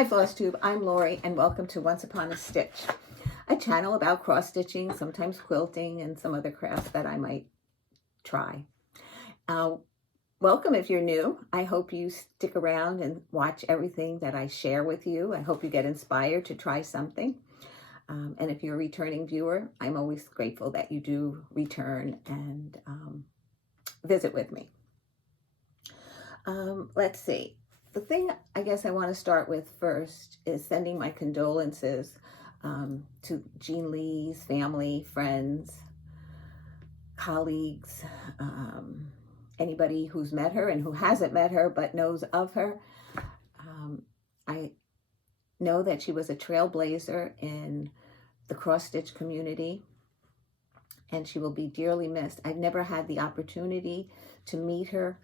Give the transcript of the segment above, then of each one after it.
Hi Flosstube, I'm Lori and welcome to Once Upon a Stitch, a channel about cross stitching, sometimes quilting, and some other crafts that I might try. Welcome if you're new. I hope you stick around and watch everything that I share with you. I hope you get inspired to try something. And if you're a returning viewer, I'm always grateful that you do return and visit with me. Let's see. The thing I guess I want to start with first is sending my condolences to Jean Lee's family, friends, colleagues, anybody who's met her and who hasn't met her but knows of her. I know that she was a trailblazer in the cross-stitch community, and she will be dearly missed. I've never had the opportunity to meet her,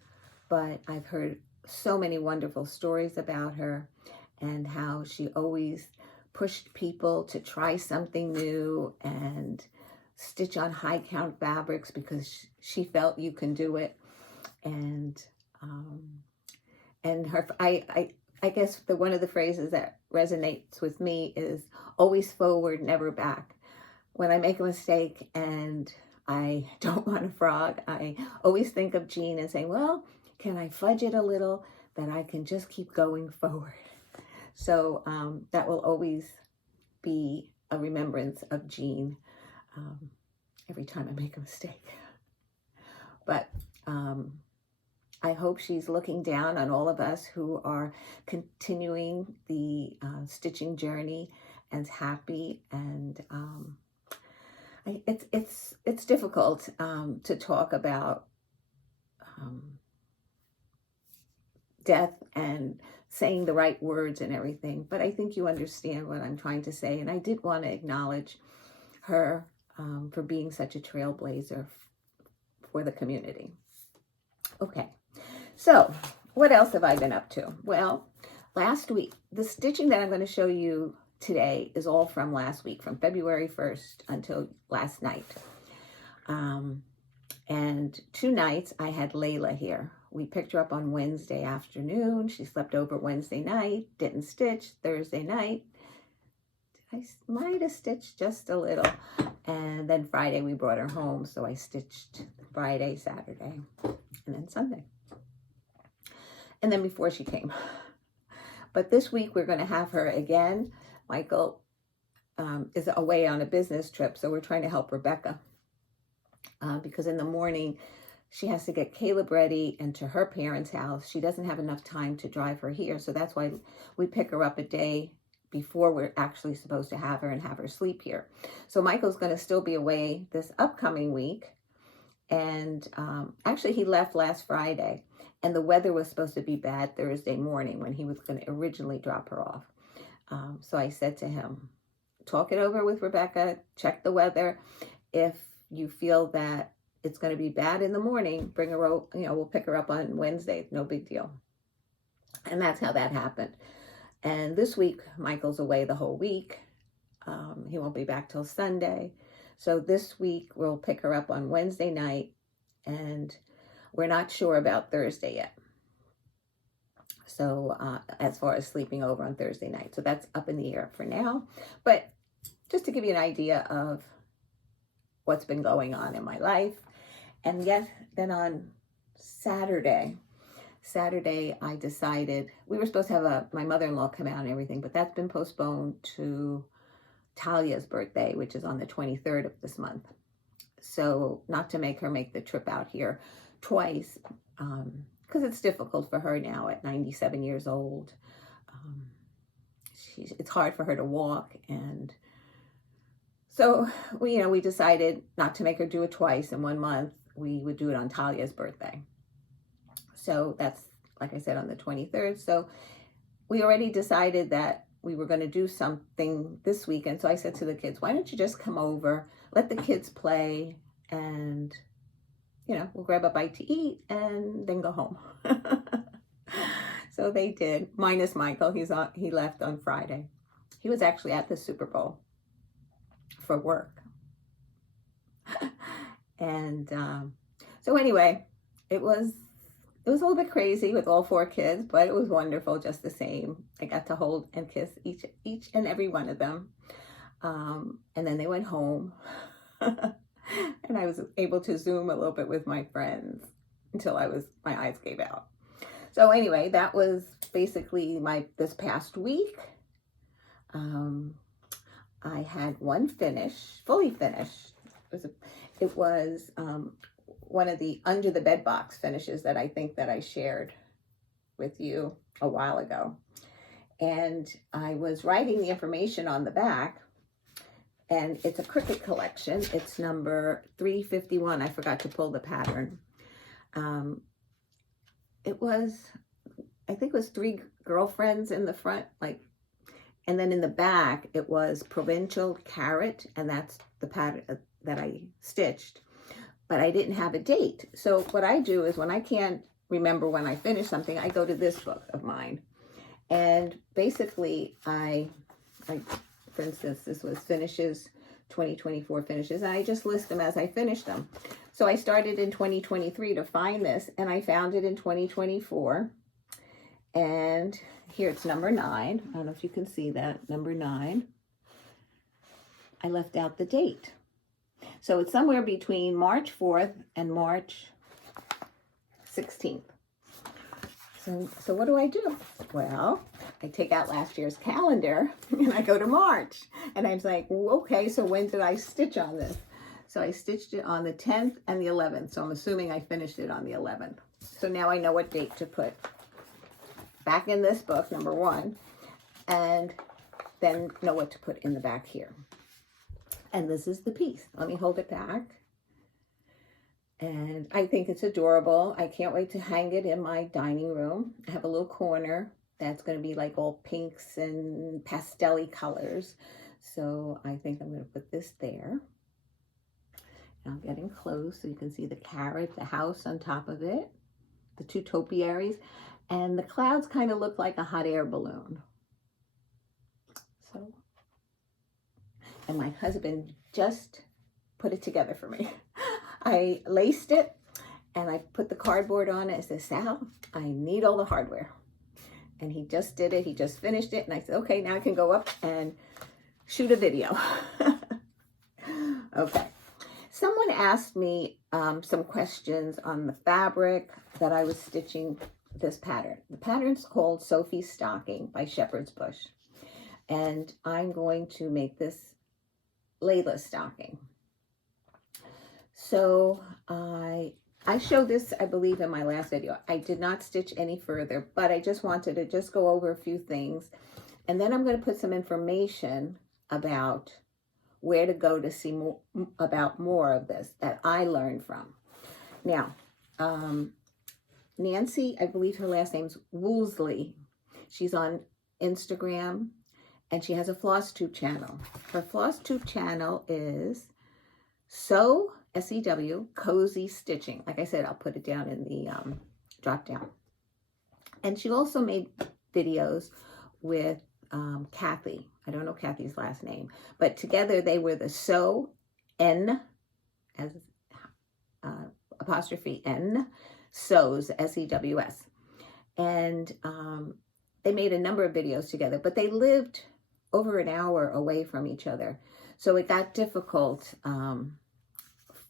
but I've heard so many wonderful stories about her and how she always pushed people to try something new and stitch on high count fabrics because she felt you can do it. And her, I guess one of the phrases that resonates with me is always forward, never back. When I make a mistake and I don't want a frog, I always think of Jean and say, well, can I fudge it a little that I can just keep going forward? So that will always be a remembrance of Jean every time I make a mistake. But I hope she's looking down on all of us who are continuing the stitching journey and happy. And it's difficult to talk about death and saying the right words and everything, but I think you understand what I'm trying to say. And I did want to acknowledge her for being such a trailblazer for the community. Okay, so what else have I been up to? Well, last week, the stitching that I'm going to show you today is all from last week, from February 1st until last night. And 2 nights I had Layla here. We picked her up on Wednesday afternoon. She slept over Wednesday night, didn't stitch. Thursday night, I might have stitched just a little. And then Friday we brought her home. So I stitched Friday, Saturday, and then Sunday. And then before she came. But this week we're going to have her again. Michael is away on a business trip, so we're trying to help Rebecca. Because in the morning, she has to get Caleb ready and to her parents' house. She doesn't have enough time to drive her here. So that's why we pick her up a day before we're actually supposed to have her and have her sleep here. So Michael's going to still be away this upcoming week. And actually, he left last Friday. And the weather was supposed to be bad Thursday morning when he was going to originally drop her off. So I said to him, talk it over with Rebecca, check the weather. If you feel that it's going to be bad in the morning, bring her, we'll pick her up on Wednesday. No big deal. And that's how that happened. And this week, Michael's away the whole week. He won't be back till Sunday. So this week, we'll pick her up on Wednesday night. And we're not sure about Thursday yet. So as far as sleeping over on Thursday night. So that's up in the air for now. But just to give you an idea of what's been going on in my life. And yet, then on Saturday, I decided, we were supposed to have my mother-in-law come out and everything, but that's been postponed to Talia's birthday, which is on the 23rd of this month. So not to make her make the trip out here twice, because it's difficult for her now at 97 years old. It's hard for her to walk, and so we decided not to make her do it twice in 1 month. We would do it on Talia's birthday. So that's, like I said, on the 23rd. So we already decided that we were going to do something this weekend. So I said to the kids, why don't you just come over, let the kids play, and, we'll grab a bite to eat and then go home. So they did, minus Michael. He left on Friday. He was actually at the Super Bowl for work. And so anyway, it was it was a little bit crazy with all 4 kids, but it was wonderful just the same. I got to hold and kiss each and every one of them. And then they went home. And I was able to Zoom a little bit with my friends until my eyes gave out. So anyway, that was basically this past week. I had one fully finished. It was one of the under the bed box finishes that I think that I shared with you a while ago. And I was writing the information on the back, and it's a Cricut collection. It's number 351. I forgot to pull the pattern. I think it was 3 girlfriends in the front, and then in the back, it was Provincial Carrot, and that's the pattern that I stitched. But I didn't have a date. So what I do is when I can't remember when I finish something, I go to this book of mine. And basically, for instance, this was finishes, 2024 finishes, and I just list them as I finish them. So I started in 2023 to find this, and I found it in 2024. And here it's number 9. I don't know if you can see that, number 9. I left out the date. So it's somewhere between March 4th and March 16th. So what do? Well, I take out last year's calendar and I go to March. And I was like, okay, so when did I stitch on this? So I stitched it on the 10th and the 11th. So I'm assuming I finished it on the 11th. So now I know what date to put back in this book, number 1, and then know what to put in the back here. And this is the piece. Let me hold it back. And I think it's adorable. I can't wait to hang it in my dining room. I have a little corner that's going to be like all pinks and pastel-y colors. So I think I'm going to put this there. And I'm getting close so you can see the carrot, the house on top of it, the 2 topiaries, and the clouds kind of look like a hot air balloon. So, and my husband just put it together for me. I laced it and I put the cardboard on it. I said, Sal, I need all the hardware. And he just did it. He just finished it. And I said, okay, now I can go up and shoot a video. Okay. Someone asked me some questions on the fabric that I was stitching this pattern. The pattern's called Sophie's Stocking by Shepherd's Bush. And I'm going to make this Layla's stocking. So I showed this, I believe, in my last video. I did not stitch any further, but I just wanted to just go over a few things. And then I'm going to put some information about where to go to see more about more of this that I learned from. Now, Nancy, I believe her last name's Woolsey. She's on Instagram, and she has a Flosstube channel. Her Flosstube channel is Sew, S-E-W, Cozy Stitching. Like I said, I'll put it down in the drop down. And she also made videos with Kathy. I don't know Kathy's last name, but together they were the Sew N, as apostrophe N, Sews, S-E-W-S. And they made a number of videos together, but they lived over an hour away from each other. So it got difficult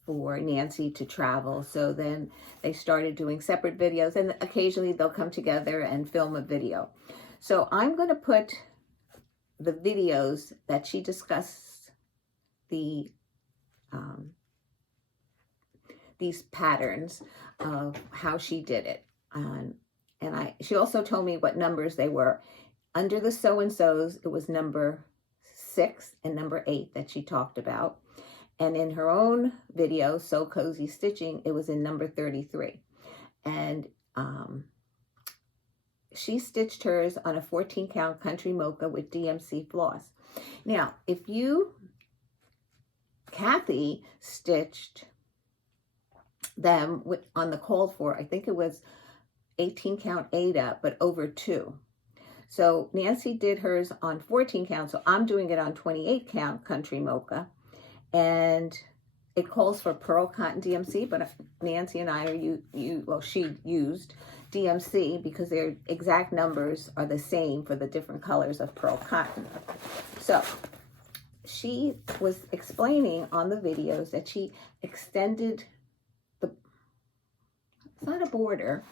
for Nancy to travel. So then they started doing separate videos, and occasionally they'll come together and film a video. So I'm going to put the videos that she discussed these patterns of how she did it. She also told me what numbers they were. Under the sew and sews, it was number 6 and number 8 that she talked about. And in her own video, Sew Cozy Stitching, it was in number 33. And she stitched hers on a 14-count country mocha with DMC floss. Now, Kathy stitched them on the called for, I think it was 18-count Ada, but over 2. So Nancy did hers on 14 count, so I'm doing it on 28 count country mocha. And it calls for pearl cotton DMC, but Nancy and I she used DMC because their exact numbers are the same for the different colors of pearl cotton. So she was explaining on the videos that she extended the, it's not a border,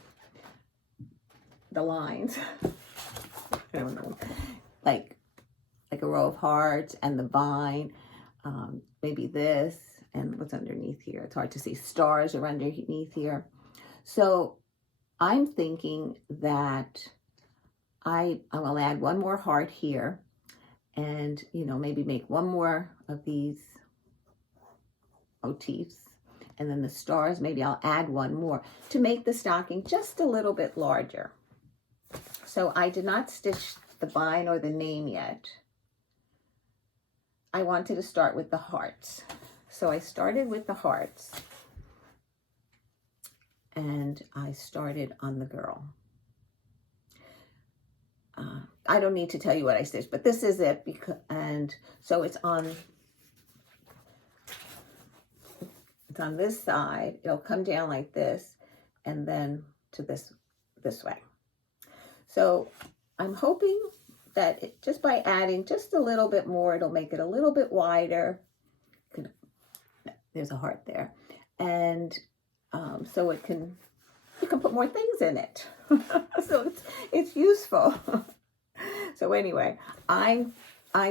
the lines, I don't know, like a row of hearts and the vine, maybe this, and what's underneath here. It's hard to see. Stars are underneath here. So I'm thinking that I will add one more heart here and, you know, maybe make one more of these motifs. And then the stars, maybe I'll add one more to make the stocking just a little bit larger. So I did not stitch the vine or the name yet. I wanted to start with the hearts. So I started with the hearts. And I started on the girl. I don't need to tell you what I stitched, but this is it. And so it's on this side. It'll come down like this, and then to this way. So I'm hoping that just by adding just a little bit more, it'll make it a little bit wider. There's a heart there, and so you can put more things in it. So it's useful. So anyway, I'm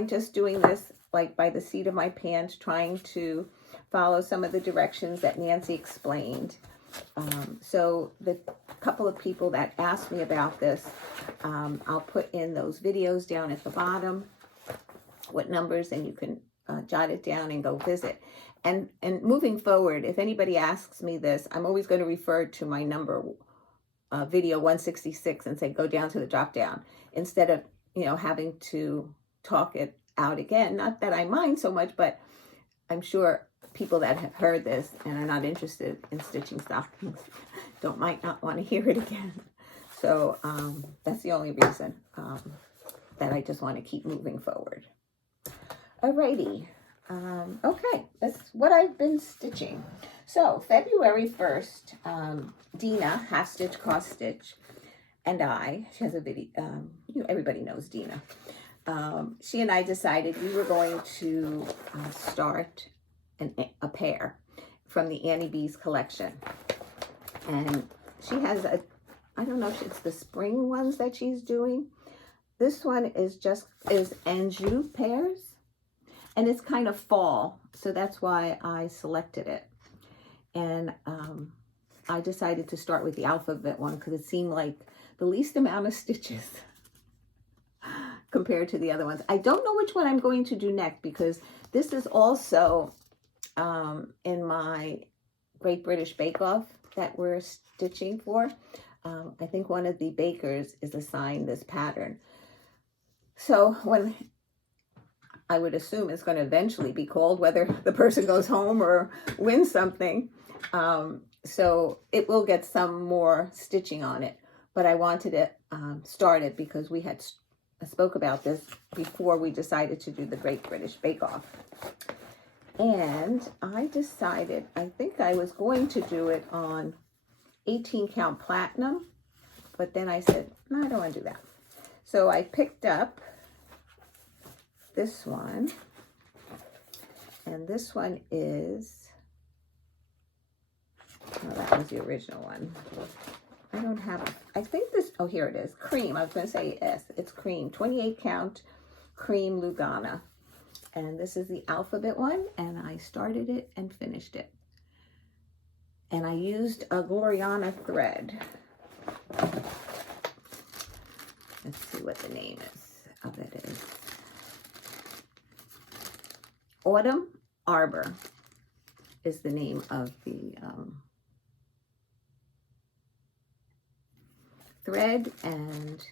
just doing this like by the seat of my pants, trying to follow some of the directions that Nancy explained. So the couple of people that asked me about this, I'll put in those videos down at the bottom, what numbers, and you can jot it down and go visit. And moving forward, if anybody asks me this, I'm always going to refer to my number, video 166, and say, go down to the drop down, instead of, you know, having to talk it out again. Not that I mind so much, but I'm sure people that have heard this and are not interested in stitching stockings might not want to hear it again. So that's the only reason that I just want to keep moving forward. Alrighty. Okay, that's what I've been stitching. So February 1st, Dena, half stitch, cross stitch, and she has a video, everybody knows Dena. She and I decided we were going to start a pair from the Annie B's collection. And she has I don't know if it's the spring ones that she's doing. This one is Anjou pairs. And it's kind of fall, so that's why I selected it. And I decided to start with the alphabet one because it seemed like the least amount of stitches compared to the other ones. I don't know which one I'm going to do next because this is also in my Great British Bake Off that we're stitching for. I think one of the bakers is assigned this pattern. So when I would assume it's going to eventually be called, whether the person goes home or wins something. So it will get some more stitching on it. But I wanted to start it because we had spoke about this before we decided to do the Great British Bake Off. And I decided, I think I was going to do it on 18 count platinum. But then I said, no, I don't want to do that. So I picked up this one, and this one is, oh, that was the original one. I don't have, I think this, oh, here it is, cream. I was going to say yes, it's cream, 28 count cream Lugana. And this is the alphabet one, and I started it and finished it. And I used a Gloriana thread. Let's see what the name of it is. Autumn Arbor is the name of the thread, and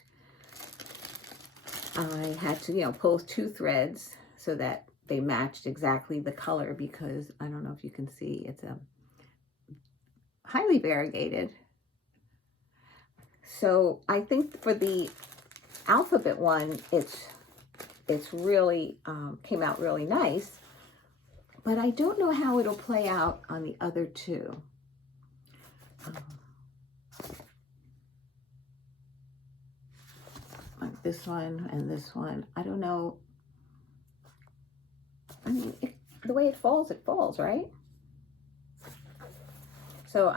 I had to, pull 2 threads so that they matched exactly the color, because I don't know if you can see, it's a highly variegated. So I think for the alphabet one, it's really came out really nice, but I don't know how it'll play out on the other 2. this one and this one. I don't know. I mean, the way it falls, right? So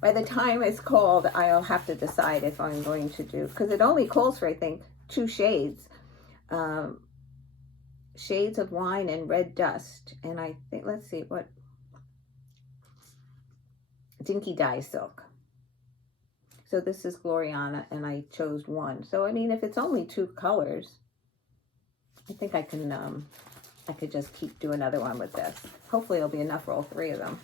by the time it's called, I'll have to decide if I'm going to do, because it only calls for, I think, 2 shades. Shades of Wine and Red Dust. And I think, let's see, what? Dinky Dye Silk. So this is Gloriana, and I chose 1. So, I mean, if it's only 2 colors, I think I could just keep do another one with this. Hopefully it'll be enough for all 3 of them.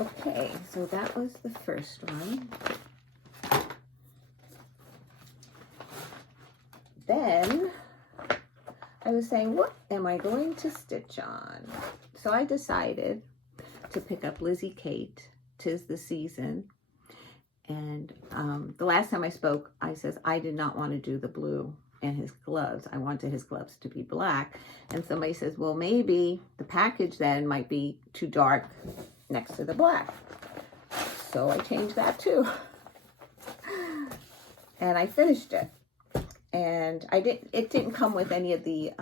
Okay, so that was the first one. Then I was saying, what am I going to stitch on? So I decided to pick up Lizzie Kate, 'Tis the Season. And the last time I spoke, I says I did not want to do the blue and his gloves. I wanted his gloves to be black. And somebody says, well, maybe the package then might be too dark next to the black. So I changed that too. And I finished it. And it didn't come with any of the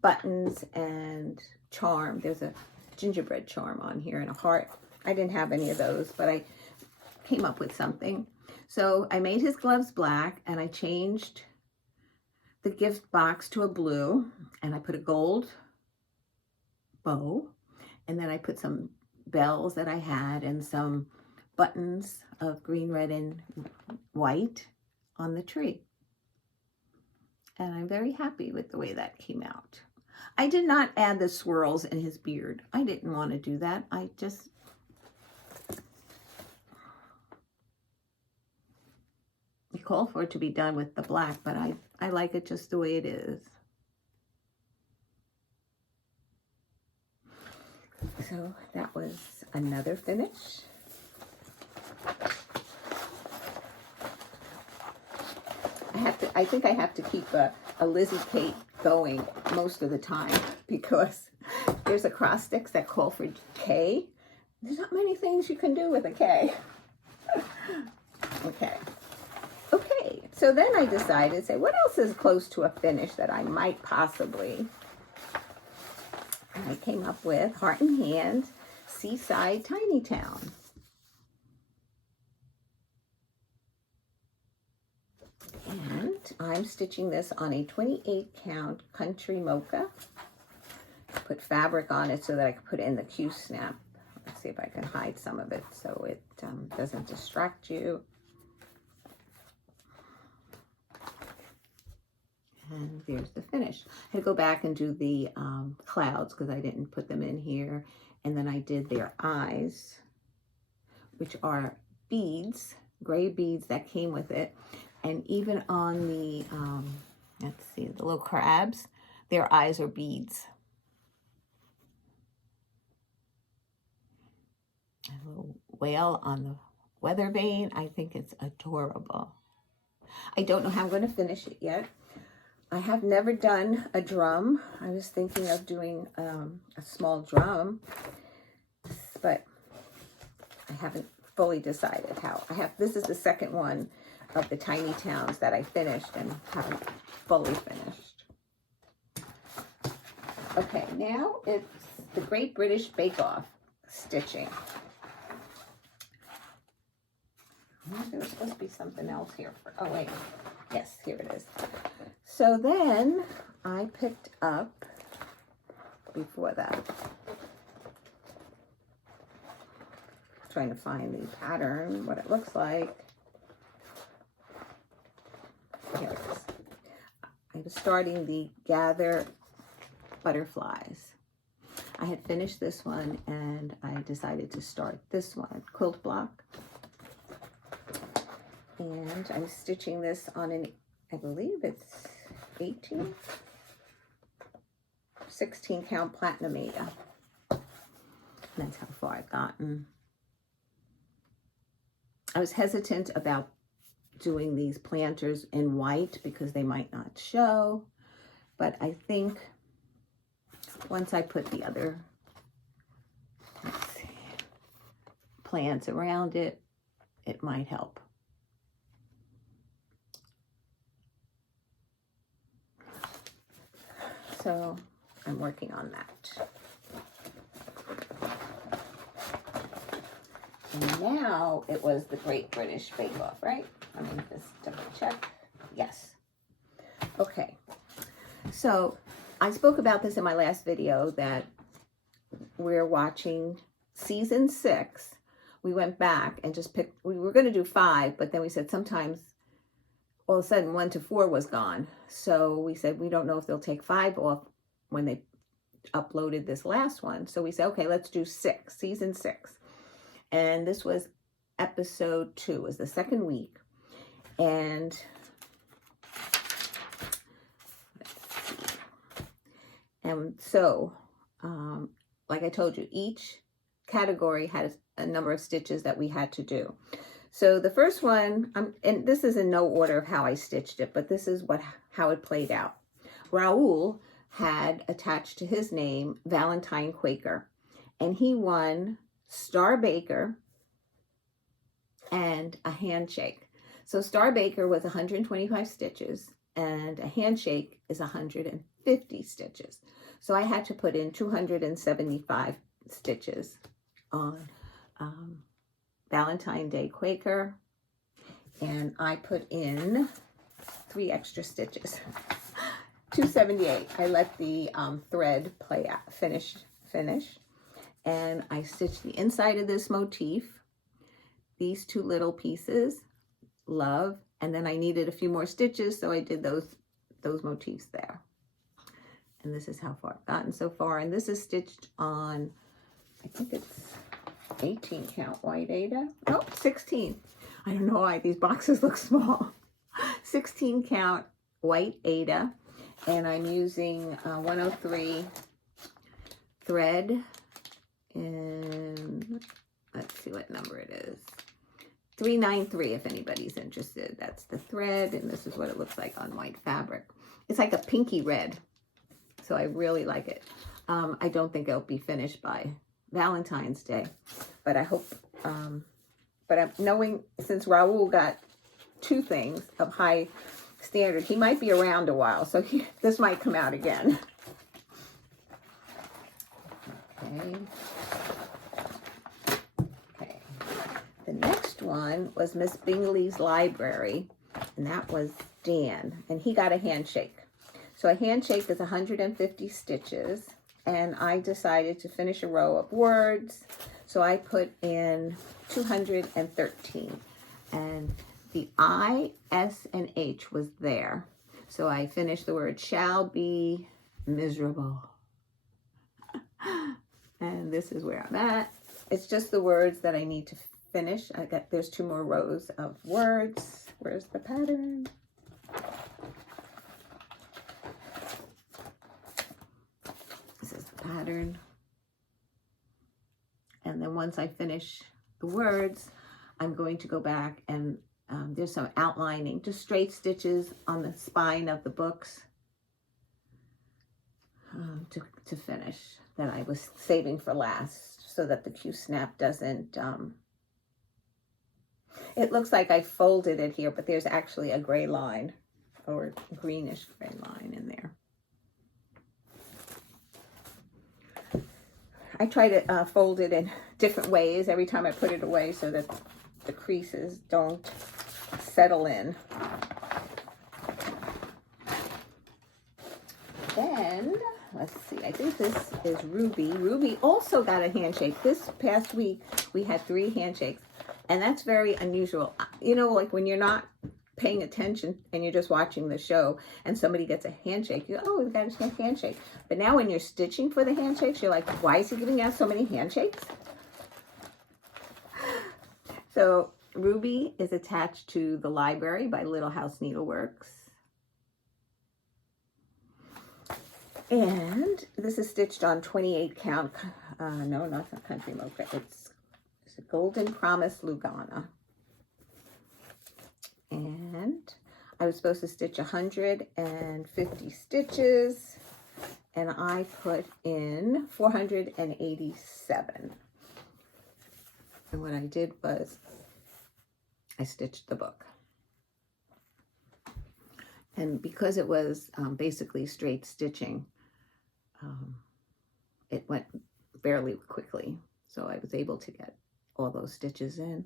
buttons and charm. There's a gingerbread charm on here and a heart. I didn't have any of those, but I came up with something. So I made his gloves black, and I changed the gift box to a blue, and I put a gold bow, and then I put some bells that I had and some buttons of green, red, and white on the tree. And I'm very happy with the way that came out. I did not add the swirls in his beard. I didn't want to do that. I just... It called for it to be done with the black, but I like it just the way it is. So that was another finish. I think I have to keep a Lizzie Kate going most of the time, because there's acrostics that call for K. There's not many things you can do with a K. Okay, so then I decided, say, what else is close to a finish that I might possibly... And I came up with Heart in Hand, Seaside Tiny Town. And I'm stitching this on a 28 count country mocha. Put fabric on it so that I can put it in the Q-snap. Let's see if I can hide some of it so it doesn't distract you. And there's the finish. I had to go back and do the clouds because I didn't put them in here. And then I did their eyes, which are beads, gray beads that came with it. And even on the, let's see, the little crabs, their eyes are beads. A little whale on the weather vane. I think it's adorable. I don't know how I'm going to finish it yet. I have never done a drum. I was thinking of doing a small drum, but I haven't fully decided how. This is the second one of the tiny towns that I finished and haven't fully finished. Okay, now it's the Great British Bake Off stitching. There was supposed to be something else here. Oh, wait. Yes, here it is. So then I picked up, before that, trying to find the pattern, what it looks like. Here it is. I was starting the Gather Butterflies. I had finished this one and I decided to start this one, quilt block. And I'm stitching this on an, I believe it's 16 count platinum Aida. That's how far I've gotten. I was hesitant about doing these planters in white because they might not show, but I think once I put the other, let's see, plants around it, it might help. So I'm working on that. And now it was the Great British Bake Off, right? Let me just double check. Yes. Okay. So I spoke about this in my last video that we're watching season 6. We went back and just picked, we were going to do 5, but then we said sometimes all of a sudden 1 to 4 was gone. So we said, we don't know if they'll take 5 off when they uploaded this last one. So we said, okay, let's do 6, season 6. And this was episode 2, it was the second week. And so, like I told you, each category had a number of stitches that we had to do. So the first one, and this is in no order of how I stitched it, but this is how it played out. Raoul had attached to his name Valentine Quaker, and he won Star Baker and a handshake. So Star Baker was 125 stitches and a handshake is 150 stitches. So I had to put in 275 stitches on Valentine Day Quaker, and I put in 3 extra stitches. 278. I let the thread play out, finish, and I stitched the inside of this motif, these 2 little pieces, love, and then I needed a few more stitches, so I did those motifs there. And this is how far I've gotten so far, and this is stitched on, I think it's 18 count white Aida. Oh, 16. I don't know why these boxes look small. 16 count white Aida, and I'm using 103 thread, and let's see what number it is. 393 if anybody's interested. That's the thread, and this is what it looks like on white fabric. It's like a pinky red, so I really like it. I don't think it'll be finished by Valentine's Day, but I hope, but I'm knowing since Raoul got 2 things of high standard, he might be around a while, so this might come out again. Okay. The next one was Miss Bingley's Library, and that was Dan, and he got a handshake. So a handshake is 150 stitches, and I decided to finish a row of words, so I put in 213, and the I, S, and H was there. So I finished the word shall be miserable. And this is where I'm at. It's just the words that I need to finish. There's 2 more rows of words. Where's the pattern? This is the pattern. And then once I finish the words, I'm going to go back and there's some outlining, just straight stitches on the spine of the books to finish, that I was saving for last so that the Q-snap doesn't, it looks like I folded it here, but there's actually a gray line or greenish gray line in there. I try to fold it in different ways every time I put it away so that the creases don't settle in. Then, let's see, I think this is Ruby. Ruby also got a handshake. This past week, we had 3 handshakes, and that's very unusual. You know, like when you're not paying attention and you're just watching the show and somebody gets a handshake, you go, oh, we got a handshake. But now when you're stitching for the handshakes, you're like, why is he giving out so many handshakes? So Ruby is attached to The Library by Little House Needleworks. And this is stitched on 28 count, no, not the Country Mocha, it's a Golden Promise Lugana. And I was supposed to stitch 150 stitches, and I put in 487. And what I did was I stitched the book. And because it was basically straight stitching, it went fairly quickly. So I was able to get all those stitches in.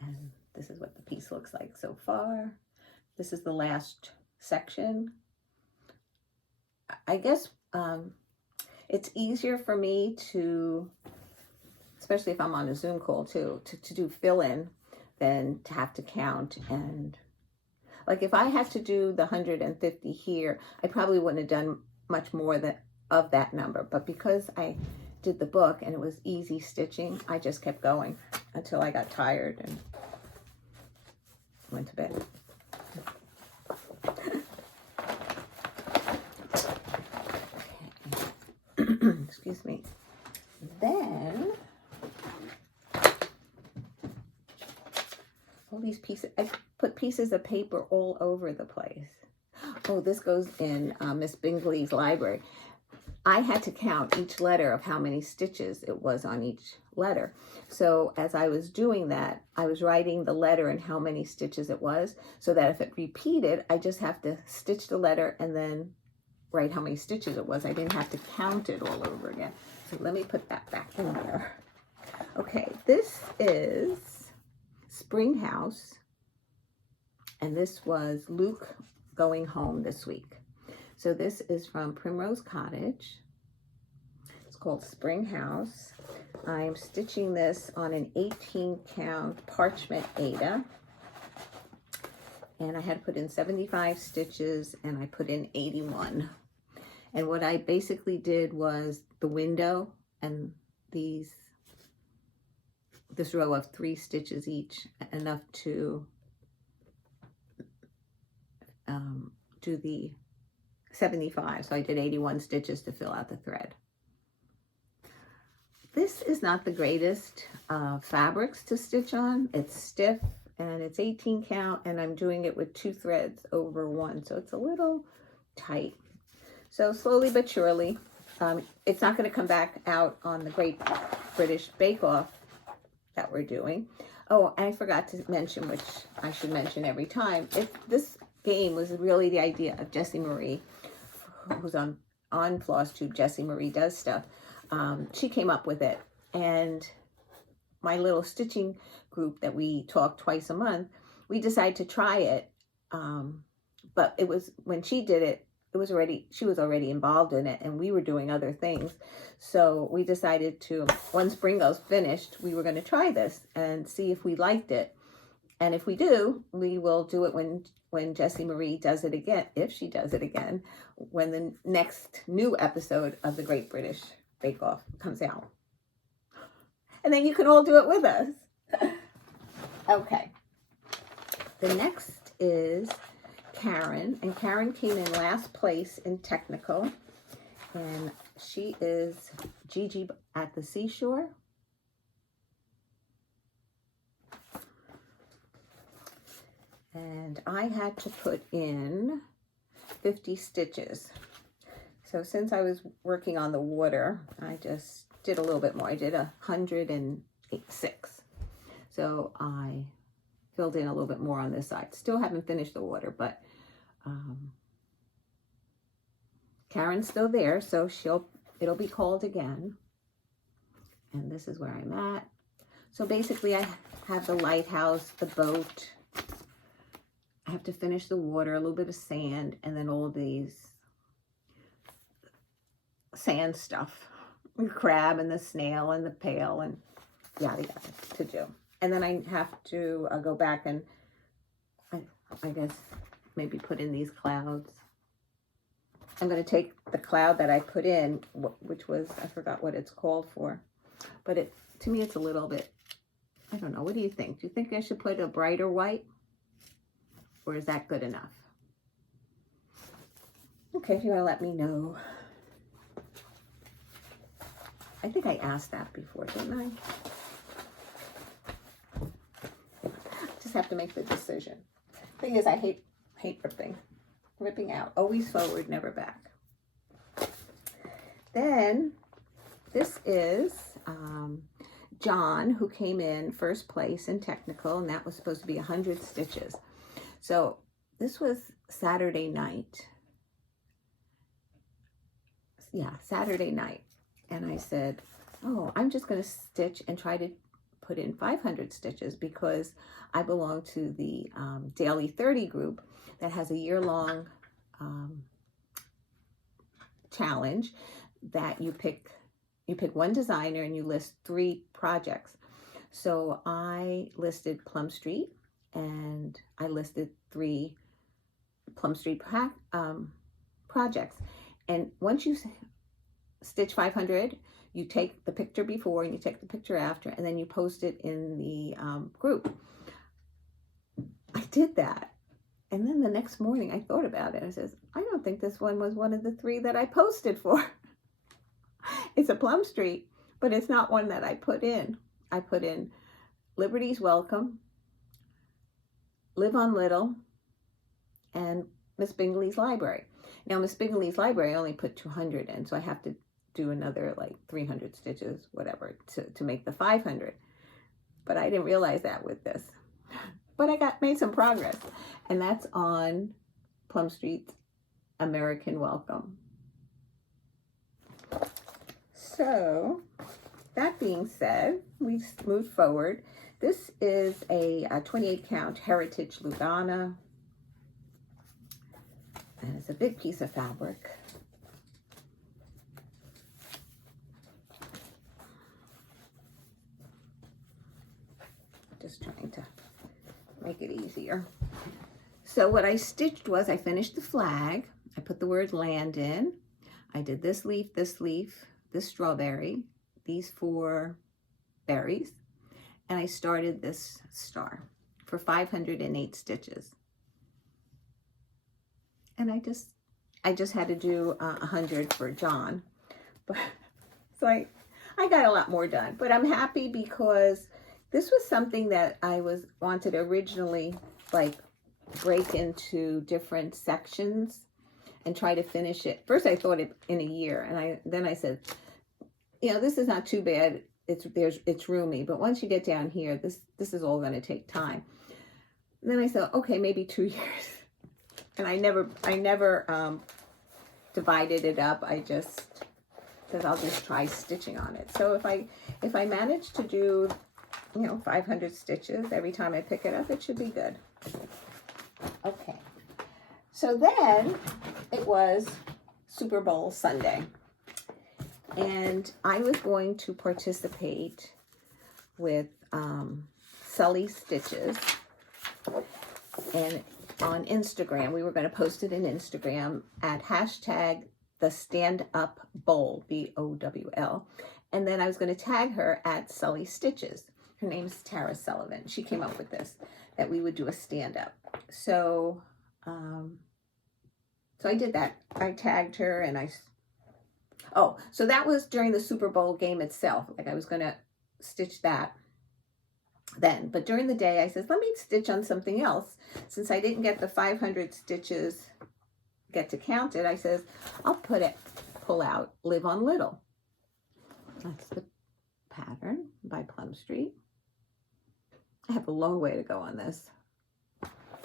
And this is what the piece looks like so far. This is the last section. I guess it's easier for me to, especially if I'm on a Zoom call too, to do fill-in than to have to count. And like if I had to do the 150 here, I probably wouldn't have done much more of that number. But because I did the book and it was easy stitching, I just kept going until I got tired and went to bed. Excuse me. Then all these pieces, I put pieces of paper all over the place. Oh, this goes in Miss Bingley's library. I had to count each letter of how many stitches it was on each letter. So as I was doing that, I was writing the letter and how many stitches it was, so that if it repeated, I just have to stitch the letter and then write how many stitches it was. I didn't have to count it all over again. So let me put that back in there. Okay, this is Spring House, and this was Luke going home this week. So this is from Primrose Cottage. It's called Spring House. I'm stitching this on an 18 count parchment Aida. And I had to put in 75 stitches and I put in 81. And what I basically did was the window and this row of 3 stitches each, enough to do the 75. So I did 81 stitches to fill out the thread. This is not the greatest fabrics to stitch on. It's stiff and it's 18 count and I'm doing it with 2 threads over 1. So it's a little tight. So slowly but surely, it's not going to come back out on the Great British Bake Off that we're doing. Oh, and I forgot to mention, which I should mention every time, this game was really the idea of Jessie Marie, who's on Flosstube. Jessie Marie does stuff. She came up with it, and my little stitching group that we talk twice a month, we decided to try it. But it was, when she did it, she was already involved in it, and we were doing other things. So we decided to, once Spring Goes finished, we were going to try this and see if we liked it. And if we do, we will do it when Jessie Marie does it again, if she does it again, when the next new episode of the Great British Bake Off comes out. And then you can all do it with us. Okay. The next is Karen, and Karen came in last place in technical, and she is Gigi at the Seashore. And I had to put in 50 stitches. So since I was working on the water, I just did a little bit more. I did 106. So I filled in a little bit more on this side. Still haven't finished the water, but Karen's still there, so it'll be called again. And this is where I'm at. So basically I have the lighthouse, the boat. I have to finish the water, a little bit of sand, and then all these sand stuff. The crab and the snail and the pail and yada yada to do. And then I have to go back and I guess maybe put in these clouds. I'm going to take the cloud that I put in, which was, I forgot what it's called for, but to me it's a little bit, I don't know, what do you think? Do you think I should put a brighter white, or is that good enough? Okay, if you want to let me know. I think I asked that before, didn't I? Just have to make the decision. Thing is, I hate ripping out. Always forward, never back. Then this is John, who came in first place in technical, and that was supposed to be 100 stitches. So this was Saturday night, Saturday night. And I said, oh, I'm just going to stitch and try to put in 500 stitches because I belong to the Daily 30 group that has a year-long challenge that you pick one designer and you list 3 projects. So I listed Plum Street, and I listed 3 Plum Street projects. And once you stitch 500, you take the picture before and you take the picture after, and then you post it in the group. I did that. And then the next morning I thought about it. I says, I don't think this one was one of the 3 that I posted for. It's a Plum Street, but it's not one that I put in. I put in Liberty's Welcome, Live on Little, and Miss Bingley's Library. Now, Miss Bingley's Library I only put 200 in, so I have to do another like 300 stitches, whatever, to make the 500. But I didn't realize that with this. But I made some progress, and that's on Plum Street's American Welcome. So, that being said, we've moved forward. This is a 28 count Heritage Lugana, and it's a big piece of fabric. Just trying to make it easier. So what I stitched was I finished the flag. I put the word land in. I did this leaf, this strawberry, these 4 berries, and I started this star for 508 stitches. And I just had to do 100 for John, but so I got a lot more done. But I'm happy because this was something that I wanted originally, like, break into different sections and try to finish it. First I thought it in a year, and then I said, you know, this is not too bad. It's roomy, but once you get down here, this is all going to take time. And then I said, okay, maybe 2 years. And I never divided it up. I just said I'll just try stitching on it. So if I manage to do, you know, 500 stitches every time I pick it up, it should be good. Okay. So then it was Super Bowl Sunday, and I was going to participate with Sully Stitches, and on Instagram we were going to post it in Instagram at hashtag the Stand Up Bowl, BOWL, and then I was going to tag her at Sully Stitches. Her name's Tara Sullivan. She came up with this, that we would do a stand up. So so I did that. I tagged her, and so that was during the Super Bowl game itself. Like, I was going to stitch that then. But during the day, I said, let me stitch on something else. Since I didn't get the 500 stitches, get to count it, I says, I'll pull out Live on Little. That's the pattern by Plum Street. I have a long way to go on this.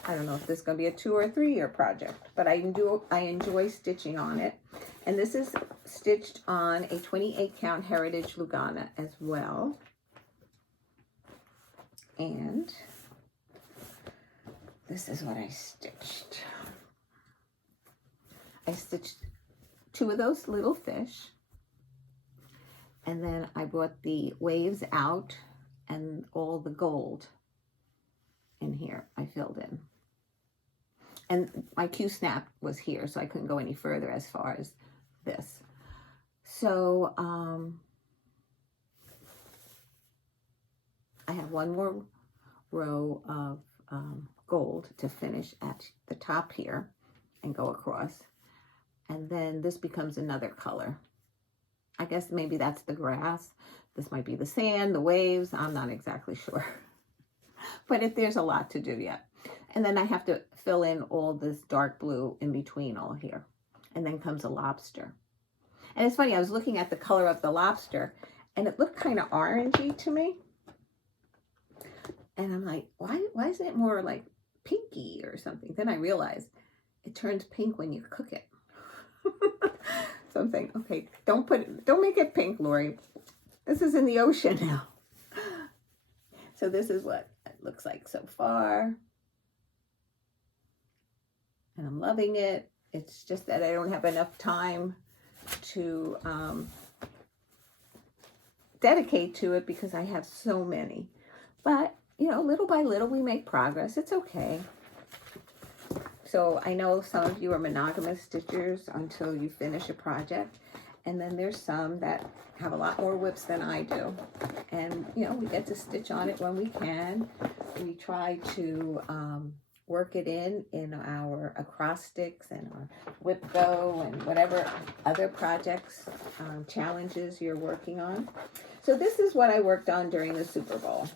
I don't know if this is going to be a 2 or 3 year project, but I enjoy stitching on it. And this is stitched on a 28 count Heritage Lugana as well. And this is what I stitched. I stitched 2 of those little fish, and then I brought the waves out and all the gold in here I filled in. And my Q-snap was here, so I couldn't go any further as far as this. So I have one more row of gold to finish at the top here and go across. And then this becomes another color. I guess maybe that's the grass. This might be the sand, the waves. I'm not exactly sure. But there's a lot to do yet. And then I have to fill in all this dark blue in between all here. And then comes a lobster. And it's funny, I was looking at the color of the lobster, and it looked kind of orangey to me. And I'm like, why isn't it more like pinky or something? Then I realized it turns pink when you cook it. So I'm saying, okay, don't make it pink, Lori. This is in the ocean now. So this is what it looks like so far. And I'm loving it. It's just that I don't have enough time to dedicate to it because I have so many. But, you know, little by little we make progress. It's okay. So I know some of you are monogamous stitchers until you finish a project. And then there's some that have a lot more whips than I do. And, you know, we get to stitch on it when we can. We try to work it in our acrostics and our whip go and whatever other projects, challenges you're working on. So this is what I worked on during the Super Bowl.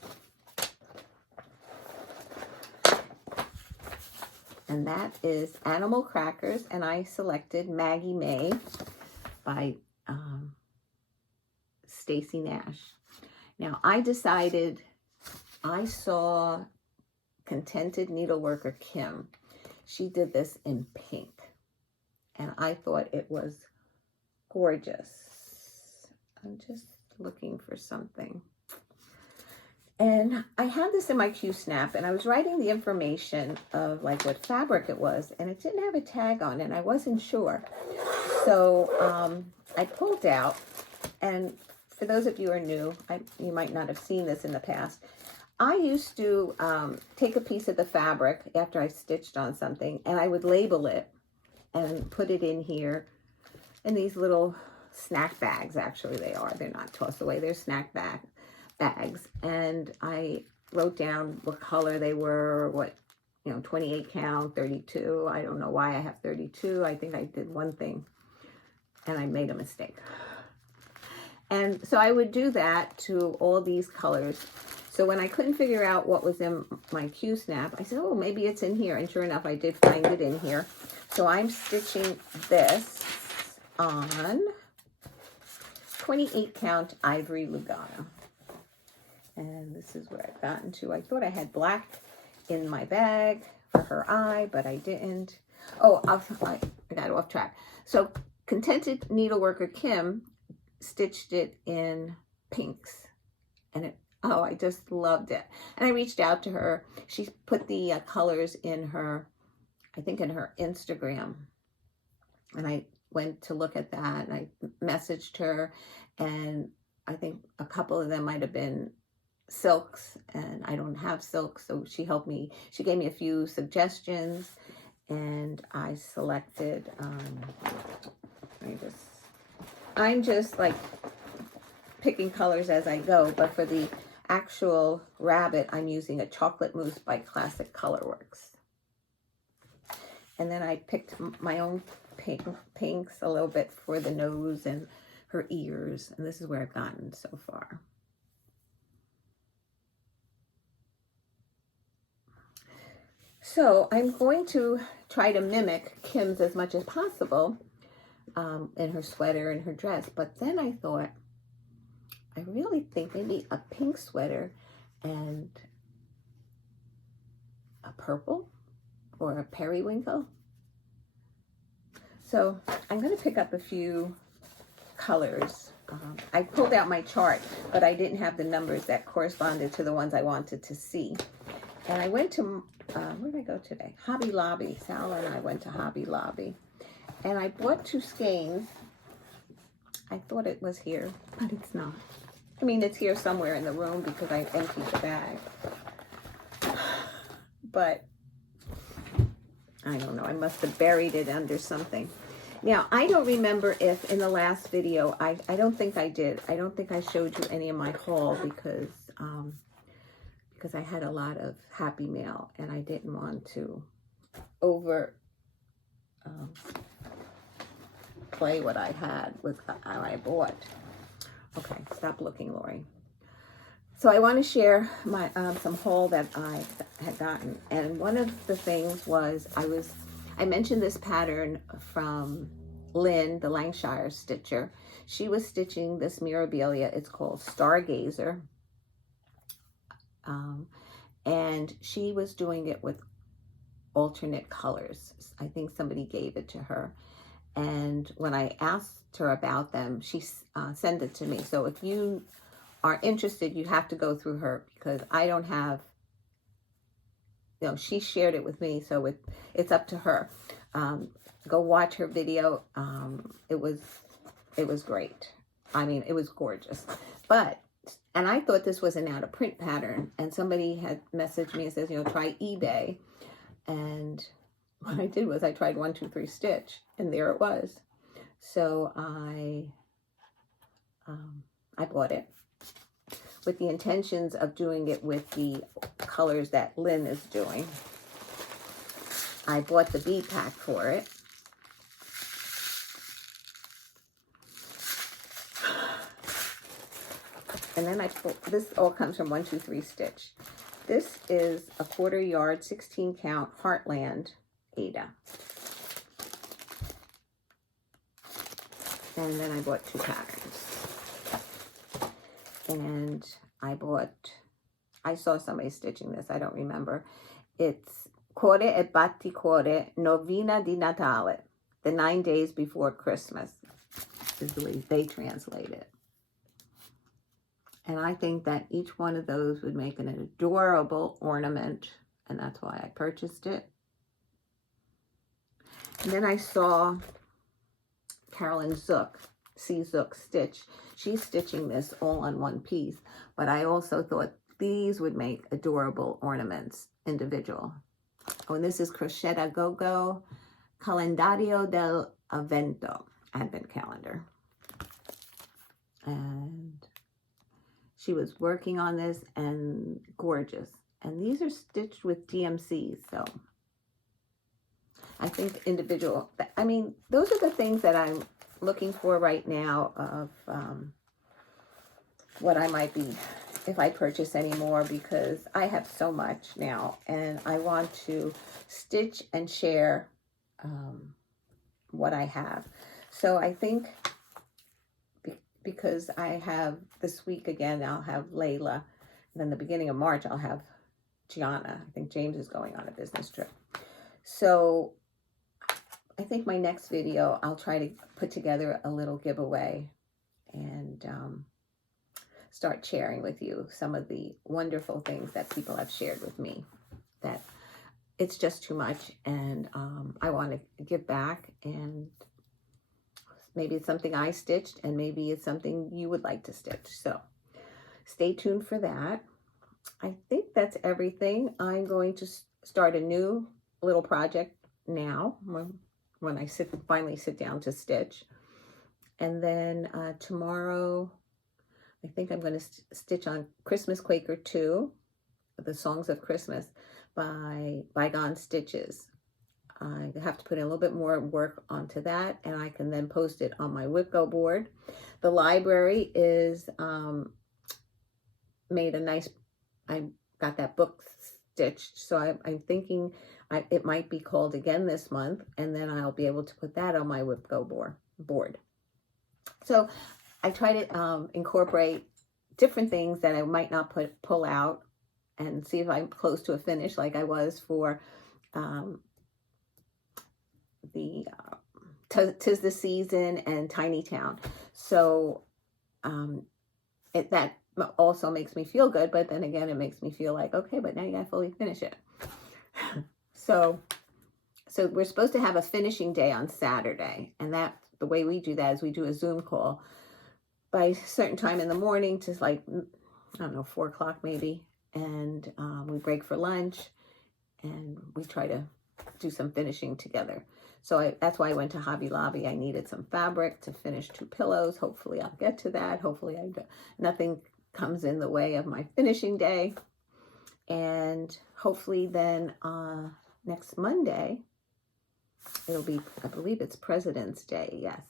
And that is Animal Crackers, and I selected Maggie May by Stacy Nash. Now, I decided, I saw Contented Needleworker Kim. She did this in pink, and I thought it was gorgeous. I'm just looking for something. And I had this in my Q-snap, and I was writing the information of like what fabric it was, and it didn't have a tag on it, and I wasn't sure. So I pulled out, and for those of you who are new, you might not have seen this in the past. I used to take a piece of the fabric after I stitched on something, and I would label it and put it in here in these little snack bags. Actually, they are. They're not toss away. They're snack bags. And I wrote down what color they were, what, 28 count, 32. I don't know why I have 32. I think I did one thing and I made a mistake. And so I would do that to all these colors. So when I couldn't figure out what was in my Q-snap, I said, oh, maybe it's in here. And sure enough, I did find it in here. So I'm stitching this on 28 count Ivory Lugano. And this is where I've gotten to. I thought I had black in my bag for her eye, but I didn't. Oh, I got off track. So Contented Needleworker Kim stitched it in pinks. And I just loved it. And I reached out to her. She put the colors in her, I think in her Instagram. And I went to look at that, and I messaged her. And I think a couple of them might have been silks, and I don't have silks, so she helped me. She gave me a few suggestions, and I selected I'm just like picking colors as I go, but for the actual rabbit I'm using a Chocolate Mousse by Classic Colorworks. And then I picked my own pinks a little bit for the nose and her ears, and this is where I've gotten so far. So I'm going to try to mimic Kim's as much as possible in her sweater and her dress. But then I thought, I really think maybe a pink sweater and a purple or a periwinkle. So I'm going to pick up a few colors. I pulled out my chart, but I didn't have the numbers that corresponded to the ones I wanted to see. And I went to, where did I go today? Hobby Lobby. Sal and I went to Hobby Lobby. And I bought 2 skeins. I thought it was here, but it's not. I mean, it's here somewhere in the room because I emptied the bag. But I don't know. I must have buried it under something. Now, I don't remember if in the last video, I don't think I did. I don't think I showed you any of my haul because I had a lot of Happy Mail and I didn't want to play what I had with how I bought. Okay, stop looking, Lori. So I want to share my some haul that I had gotten, and one of the things was I mentioned this pattern from Lynn, the Lancashire stitcher. She was stitching this Mirabilia. It's called Stargazer. And she was doing it with alternate colors. I think somebody gave it to her. And when I asked her about them, she sent it to me. So if you are interested, you have to go through her, because I don't have, she shared it with me, so it's up to her. Go watch her video. It was great. I mean, it was gorgeous. And I thought this was an out of print pattern, and somebody had messaged me and says, try eBay. And what I did was I tried 1, 2, 3 stitch, and there it was. So I bought it with the intentions of doing it with the colors that Lynn is doing. I bought the bead pack for it. And then this all comes from 1, 2, 3 stitch. This is a 1/4 yard, 16 count Heartland Ada. And then I bought 2 patterns. And I saw somebody stitching this, I don't remember. It's Cuore e Batticuore, Novena di Natale, the 9 days before Christmas, is the way they translate it. And I think that each one of those would make an adorable ornament, and that's why I purchased it. And then I saw Carolyn Zook, C. Zook Stitch. She's stitching this all on one piece, but I also thought these would make adorable ornaments, individual. Oh, and this is Crochet a Go-Go Calendario del Avvento, Advent Calendar. And she was working on this, and gorgeous. And these are stitched with DMCs, so I think individual, I mean, those are the things that I'm looking for right now of what I might be, if I purchase any more, because I have so much now, and I want to stitch and share what I have. So I think, because I have this week again, I'll have Layla. And then the beginning of March, I'll have Gianna. I think James is going on a business trip. So I think my next video, I'll try to put together a little giveaway and start sharing with you some of the wonderful things that people have shared with me. That it's just too much, and I want to give back, and maybe it's something I stitched, and maybe it's something you would like to stitch. So stay tuned for that. I think that's everything. I'm going to start a new little project now when I finally sit down to stitch. And then tomorrow, I think I'm going to stitch on Christmas Quaker 2, the Songs of Christmas by Bygone Stitches. I have to put in a little bit more work onto that, and I can then post it on my WhipGo board. The library is made a nice, I got that book stitched, so I'm thinking it might be called again this month, and then I'll be able to put that on my WhipGo board. So I try to incorporate different things that I might not pull out, and see if I'm close to a finish, like I was for the 'Tis the Season and Tiny Town. So that also makes me feel good, but then again, it makes me feel like, okay, but now you gotta fully finish it. So we're supposed to have a finishing day on Saturday, and that the way we do that is we do a Zoom call by a certain time in the morning to, like, I don't know, 4 o'clock maybe, and we break for lunch, and we try to do some finishing together. So that's why I went to Hobby Lobby. I needed some fabric to finish 2 pillows. Hopefully I'll get to that. Hopefully nothing comes in the way of my finishing day. And hopefully then next Monday, it'll be, I believe it's President's Day, yes.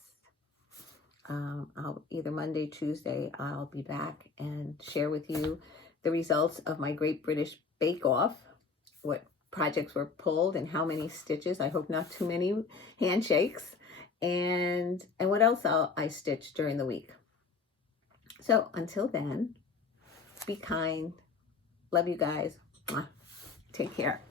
I'll either Monday, Tuesday, I'll be back and share with you the results of my Great British Bake Off, what projects were pulled and how many stitches. I hope not too many handshakes, and what else I stitched during the week. So until then, be kind. Love you guys. Take care.